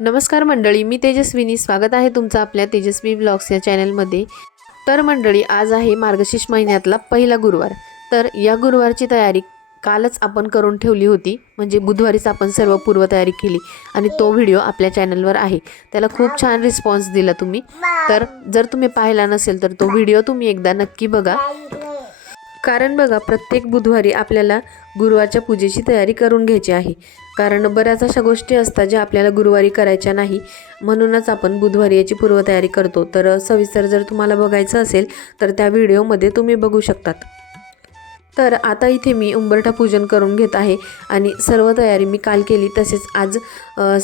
नमस्कार मंडळी मी तेजस्विनी. स्वागत आहे तुमचं आपल्या तेजस्वी ब्लॉग्स या चॅनलमध्ये. तर मंडळी आज आहे मार्गशीर्ष महिन्यातला पहिला गुरुवार. तर या गुरुवारची तयारी कालच आपण करून ठेवली होती. म्हणजे बुधवारीच आपण सर्व पूर्वतयारी केली. आणि तो व्हिडिओ आपल्या चॅनलवर आहे. त्याला खूप छान रिस्पॉन्स दिला तुम्ही. तर जर तुम्ही पाहिला नसेल तर तो व्हिडिओ तुम्ही एकदा नक्की बघा. कारण बघा प्रत्येक बुधवारी आपल्याला गुरुवारच्या पूजेची तयारी करून घ्यायची आहे. कारण बऱ्याच अशा गोष्टी असतात ज्या आपल्याला गुरुवारी करायच्या नाही. म्हणूनच आपण बुधवारी याची पूर्वतयारी करतो. तर सविस्तर जर तुम्हाला बघायचं असेल तर त्या व्हिडिओमध्ये तुम्ही बघू शकतात. तर आता इथे मी उंबरठा पूजन करून घेत आहे आणि सर्व तयारी मी काल केली. तसेच आज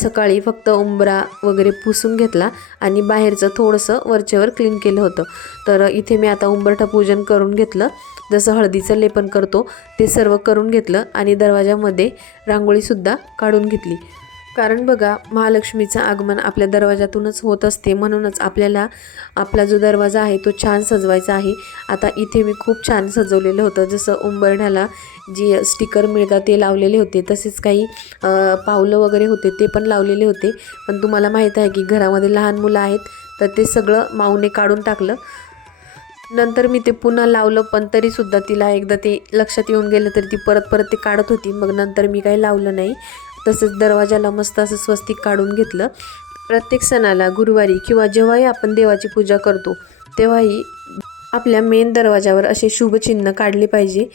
सकाळी फक्त उंबरा वगैरे पुसून घेतला आणि बाहेरचं थोडंसं वरचेवर क्लीन केलं होतं. तर इथे मी आता उंबरठा पूजन करून घेतलं. जसं हळदीचं लेपन करतो ते सर्व करून घेतलं आणि दरवाजामध्ये रांगोळीसुद्धा काढून घेतली. कारण बघा महालक्ष्मीचं आगमन आपल्या दरवाजातूनच होत असते. म्हणूनच आपल्याला आपला जो दरवाजा आहे तो छान सजवायचा आहे. आता इथे मी खूप छान सजवलेलं होतं. जसं उंबरण्याला जी स्टिकर मिळतात ते लावलेले होते. तसेच काही पावलं वगैरे होते ते पण लावलेले होते. पण तुम्हाला माहीत आहे की घरामध्ये लहान मुलं आहेत तर ते सगळं माऊने काढून टाकलं. नंतर मी ते पुन्हा लावलं पण तरीसुद्धा तिला एकदा ते लक्षात येऊन गेलं तरी ती परत परत ते काढत होती. मग नंतर मी काही लावलं नाही. तसंच दरवाजाला मस्त असं स्वस्तिक काढून घेतलं. प्रत्येक सणाला गुरुवारी किंवा जेव्हाही आपण देवाची पूजा करतो तेव्हाही आपल्या मेन दरवाजावर असे शुभचिन्ह काढले पाहिजे.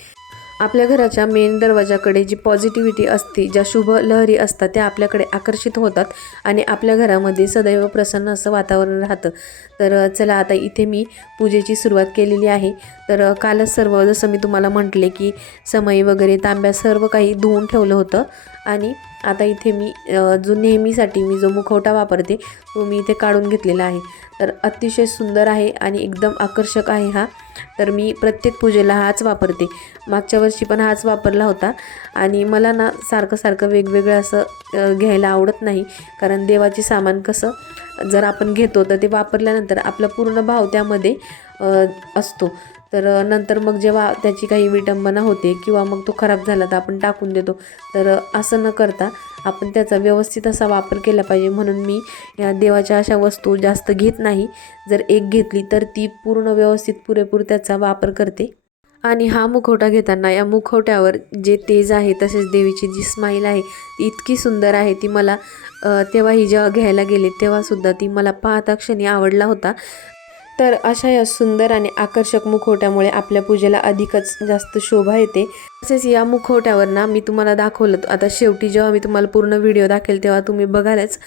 आपल्या घराच्या मेन दरवाजाकडे जी पॉझिटिव्हिटी असते ज्या शुभ लहरी असतात त्या आपल्याकडे आकर्षित होतात आणि आपल्या घरामध्ये सदैव प्रसन्न असं वातावरण राहतं. तर चला आता इथे मी पूजेची सुरुवात केलेली आहे. तर कालच सर्व जसं मी तुम्हाला म्हटले की समई वगैरे तांब्या सर्व काही धुवून ठेवलं होतं. आणि आता इथे मी जो नेहमीसाठी मी जो मुखवटा वापरते तो मी इथे काढून घेतलेला आहे. तर अतिशय सुंदर आहे आणि एकदम आकर्षक आहे हा. तर मी प्रत्येक पूजेला हाच वापरते. मागच्या वर्षी पण हाच वापरला होता. आणि मला ना सारखं सारखं वेगवेगळं असं घ्यायला आवडत नाही. कारण देवाचे सामान कसं जर आपण घेतो तर ते वापरल्यानंतर आपला पूर्ण भाव त्यामध्ये असतो. तर नंतर मग जेव्हा त्याची काही विटंबना होते किंवा मग तो खराब झाला तर आपण टाकून देतो. तर असं न करता आपण त्याचा व्यवस्थित असा वापर केला पाहिजे. म्हणून मी या देवाच्या अशा वस्तू जास्त घेत नाही. जर एक घेतली तर ती पूर्ण व्यवस्थित पुरेपूर त्याचा वापर करते. आणि हा मुखवटा घेताना या मुखवट्यावर जे तेज आहे तसेच देवीची जी स्माईल आहे ती इतकी सुंदर आहे. ती मला तेव्हाही जेव्हा घ्यायला गेले तेव्हासुद्धा ती मला पाहता क्षणी आवडला होता. तर अशा या सुंदर आणि आकर्षक मुखवट्यामुळे आपल्या पूजेला अधिकच जास्त शोभा येते. तसेच या मुखवट्यावर ना मी तुम्हाला दाखवलं. आता शेवटी जेव्हा मी तुम्हाला पूर्ण व्हिडिओ दाखेल तेव्हा तुम्ही बघालच.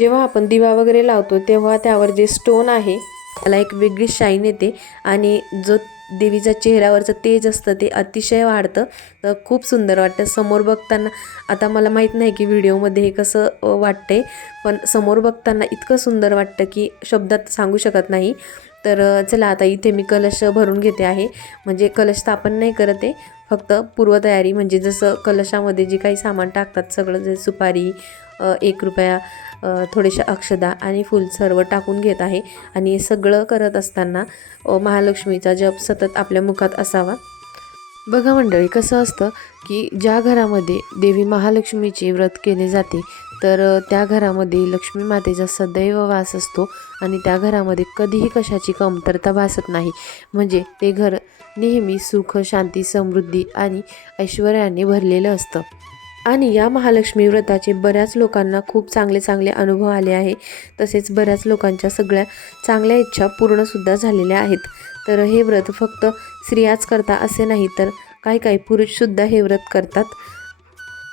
जेव्हा आपण दिवा वगैरे लावतो तेव्हा त्यावर जे स्टोन आहे त्याला एक वेगळी शाईन येते आणि जो देवीच्या चेहऱ्यावरचं तेज असतं ते अतिशय वाढतं. तर खूप सुंदर वाटतं. समोर बघताना आता मला माहीत नाही की व्हिडिओमध्ये हे कसं वाटते वाटतंय पण समोर बघताना इतकं सुंदर वाटतं की शब्दात सांगू शकत नाही. तर चला आता इथे मी कलश भरून घेते आहे. म्हणजे कलश स्थापन नाही करत आहे. फक्त पूर्वतयारी म्हणजे जसं कलशामध्ये जे काही सामान टाकतात सगळं जे सुपारी एक रुपया थोडेशा अक्षदा आणि फुल सर्व टाकून घेत आहे. आणि हे सगळं करत असताना महालक्ष्मीचा जप सतत आपल्या मुखात असावा. बघा मंडळी कसं असतं की ज्या घरामध्ये देवी महालक्ष्मीचे व्रत केले जाते तर त्या घरामध्ये लक्ष्मी मातेचा सदैव वास असतो आणि त्या घरामध्ये कधीही कशाची कमतरता भासत नाही. म्हणजे ते घर नेहमी सुख शांती समृद्धी आणि ऐश्वर्याने भरलेलं असतं. आणि या महालक्ष्मी व्रताचे बऱ्याच लोकांना खूप चांगले चांगले अनुभव आले आहे. तसेच बऱ्याच लोकांच्या सगळ्या चांगल्या इच्छा पूर्णसुद्धा झालेल्या आहेत. तर हे व्रत फक्त स्त्रियाच करता असे नाही तर काही काही पुरुषसुद्धा हे व्रत करतात.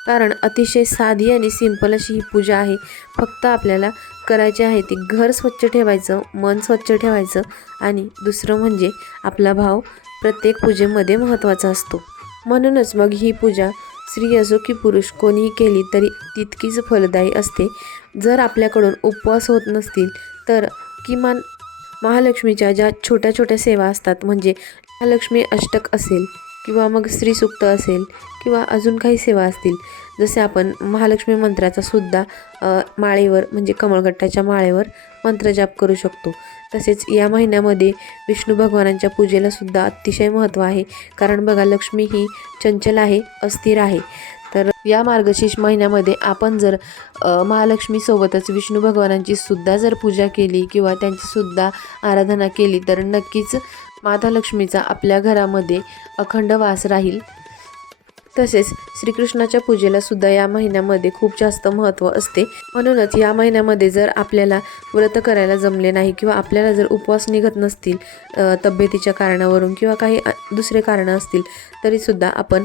कारण अतिशय साधी आणि सिंपल अशी ही पूजा आहे. फक्त आपल्याला करायची आहे ती घर स्वच्छ ठेवायचं मन स्वच्छ ठेवायचं आणि दुसरं म्हणजे आपला भाव प्रत्येक पूजेमध्ये महत्त्वाचा असतो. म्हणूनच मग ही पूजा स्त्री असो की पुरुष कोणीही केली तरी तितकीच फलदायी असते. जर आपल्याकडून उपवास होत नसतील तर किमान महालक्ष्मीच्या ज्या छोट्या छोट्या सेवा असतात म्हणजे महालक्ष्मी अष्टक असेल किंवा मग स्त्रीसुक्त असेल किंवा अजून काही सेवा असतील जसे आपण महालक्ष्मी मंत्राचा सुद्धा माळेवर म्हणजे कमळगट्टाच्या माळेवर मंत्रजाप करू शकतो. तसेच या महिन्यामध्ये विष्णू भगवानांच्या पूजेला सुद्धा अतिशय महत्त्व आहे. कारण बघा लक्ष्मी ही चंचल आहे अस्थिर आहे. तर या मार्गशीर्ष महिन्यामध्ये आपण जर महालक्ष्मीसोबतच विष्णू भगवानांची सुद्धा जर पूजा केली किंवा त्यांचीसुद्धा आराधना केली तर नक्कीच माता लक्ष्मीचा आपल्या घरामध्ये अखंड वास राहील. तसेच श्रीकृष्णाच्या पूजेला सुद्धा या महिन्यामध्ये खूप जास्त महत्त्व असते. म्हणूनच या महिन्यामध्ये जर आपल्याला व्रत करायला जमले नाही किंवा आपल्याला जर उपवास निघत नसतील तब्येतीच्या कारणावरून किंवा काही दुसरे कारणं असतील तरीसुद्धा आपण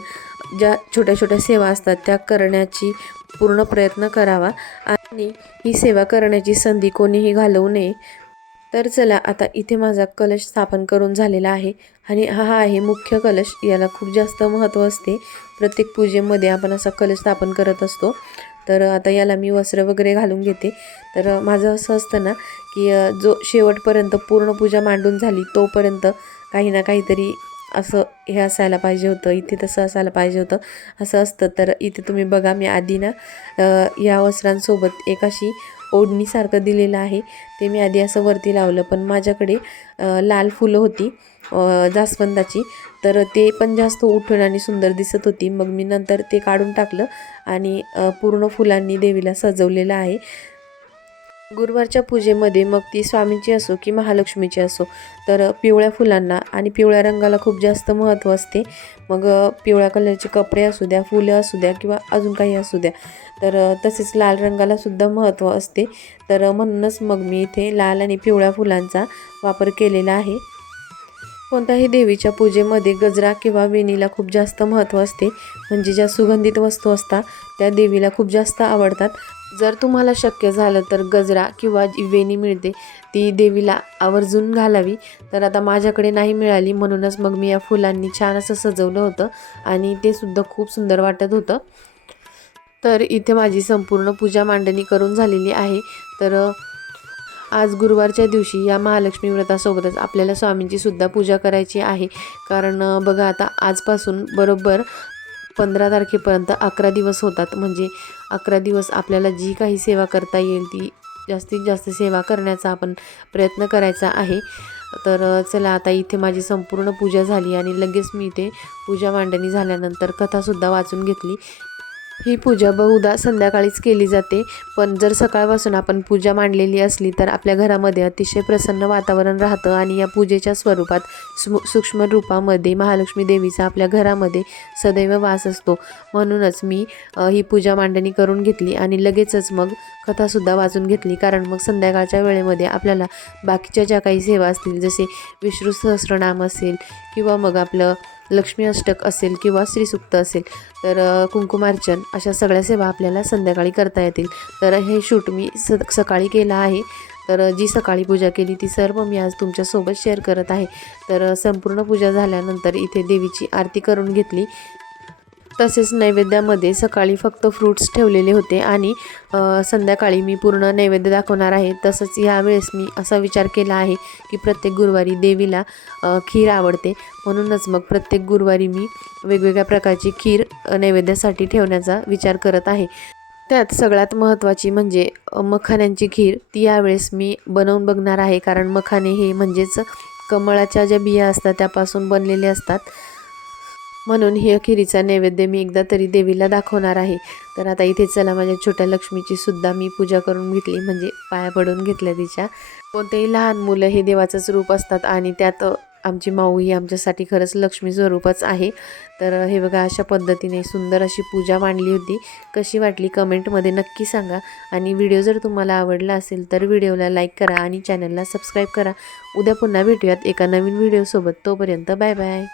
ज्या छोट्या छोट्या सेवा असतात त्या करण्याची पूर्ण प्रयत्न करावा. आणि ही सेवा करण्याची संधी कोणीही घालवू नये. तर चला आता इथे माझा कलश स्थापन करून झालेला आहे. आणि हा आहे मुख्य कलश. याला खूप जास्त महत्त्व असते. प्रत्येक पूजेमध्ये आपण असा कलश स्थापन करत असतो. तर आता याला मी वस्त्र वगैरे घालून घेते. तर माझं असं असतं ना की जो शेवटपर्यंत पूर्ण पूजा मांडून झाली तोपर्यंत काही ना काहीतरी असं हे असायला पाहिजे होतं इथे तसं असायला पाहिजे होतं असं असतं. तर इथे तुम्ही बघा मी आधी ना या वस्त्रांसोबत एक अशी ओढणीसारखं दिलेलं आहे. ते मी आधी असं वरती लावलं पण माझ्याकडे लाल फुलं होती जास्वंदाची. तर ते पण जास्त उठून आणि सुंदर दिसत होती. मग मी नंतर ते काढून टाकलं आणि पूर्ण फुलांनी देवीला सजवलेलं आहे. गुरुवारच्या पूजेमध्ये मग ती स्वामींची असो की महालक्ष्मीची असो तर पिवळ्या फुलांना आणि पिवळ्या रंगाला खूप जास्त महत्त्व असते. मग पिवळ्या कलरचे कपडे असू द्या फुलं असू द्या किंवा अजून काही असू द्या तर तसेच लाल रंगाला सुद्धा महत्त्व असते. तर म्हणूनच मग मी इथे लाल आणि पिवळ्या फुलांचा वापर केलेला आहे. कोणत्याही देवीच्या पूजेमध्ये गजरा किंवा वेणीला खूप जास्त महत्त्व असते. म्हणजे ज्या सुगंधित वस्तू असतात त्या देवीला खूप जास्त आवडतात. जर तुम्हाला शक्य झालं तर गजरा किंवा जी वेणी मिळते ती देवीला आवर्जून घालावी. तर आता माझ्याकडे नाही मिळाली म्हणूनच मग मी या फुलांनी छान असं सजवलं होतं आणि ते सुद्धा खूप सुंदर वाटत होतं. तर इथे माझी संपूर्ण पूजा मांडणी करून झालेली आहे. तर आज गुरुवारच्या दिवशी या महालक्ष्मी व्रतासोबतच आपल्याला स्वामींची सुद्धा पूजा करायची आहे. कारण बघा आता आजपासून बरोबर पंधरा तारखेपर्यंत अकरा दिवस होतात. म्हणजे अकरा दिवस आपल्याला जी काही सेवा करता येईल ती जास्तीत जास्त सेवा करण्याचा आपण प्रयत्न करायचा आहे. तर चला आता इथे माझी संपूर्ण पूजा झाली आणि लगेच मी इथे पूजा मांडणी झाल्यानंतर कथासुद्धा वाचून घेतली. ही पूजा बहुधा संध्याकाळीच केली जाते. पण जर सकाळपासून आपण पूजा मांडलेली असली तर आपल्या घरामध्ये अतिशय प्रसन्न वातावरण राहतं आणि या पूजेच्या स्वरूपात स्मु सूक्ष्म रूपामध्ये महालक्ष्मी देवीचा आपल्या घरामध्ये सदैव वास असतो. म्हणूनच मी ही पूजा मांडणी करून घेतली आणि लगेचच मग कथासुद्धा वाचून घेतली. कारण मग संध्याकाळच्या वेळेमध्ये आपल्याला बाकीच्या ज्या काही सेवा असतील जसे विष्णू सहस्रनाम असेल किंवा मग आपलं लक्ष्मी अष्टक असेल किंवा श्रीसुक्त असेल तर कुंकुमार्चन अशा सगळ्या सेवा आपल्याला संध्याकाळी करता येतील. तर हे शूट मी स सकाळी केलं आहे. तर जी सकाळी पूजा केली ती सर्व मी आज तुमच्यासोबत शेअर करत आहे. तर संपूर्ण पूजा झाल्यानंतर इथे देवीची आरती करून घेतली. तसेच नैवेद्यामध्ये सकाळी फक्त फ्रूट्स ठेवलेले होते आणि संध्याकाळी मी पूर्ण नैवेद्य दाखवणार आहे. तसंच यावेळेस मी असा विचार केला आहे की प्रत्येक गुरुवारी देवीला खीर आवडते. म्हणूनच मग प्रत्येक गुरुवारी मी वेगवेगळ्या प्रकारची खीर नैवेद्यासाठी ठेवण्याचा विचार करत आहे. त्यात सगळ्यात महत्त्वाची म्हणजे मखाण्यांची खीर ती यावेळेस मी बनवून बघणार आहे. कारण मखाने हे म्हणजेच कमळाच्या ज्या बिया असतात त्यापासून बनलेले असतात. म्हणून ही अखेरीचा नैवेद्य मी एकदा तरी देवीला दाखवणार आहे. तर आता इथे चला माझ्या छोट्या लक्ष्मीची सुद्धा मी पूजा करून घेतली म्हणजे पाया पडून घेतल्या तिच्या. कोणतेही लहान मुलं हे देवाचंच रूप असतात आणि त्यात आमची माऊ ही आमच्यासाठी खरंच लक्ष्मी स्वरूपच आहे. तर हे बघा अशा पद्धतीने सुंदर अशी पूजा मांडली होती. कशी वाटली कमेंटमध्ये नक्की सांगा. आणि व्हिडिओ जर तुम्हाला आवडला असेल तर व्हिडिओला लाईक करा आणि चॅनलला सबस्क्राईब करा. उद्या पुन्हा भेटूयात एका नवीन व्हिडिओसोबत. तोपर्यंत बाय बाय.